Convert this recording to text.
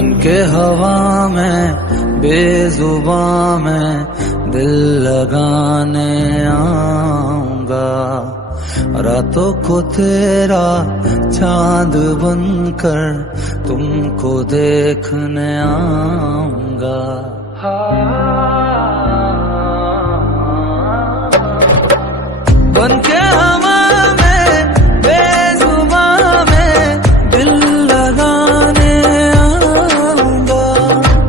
बन के हवा में बेजुबां में दिल लगाने आऊंगा, रातों को तेरा चांद बनकर तुमको देखने आऊंगा।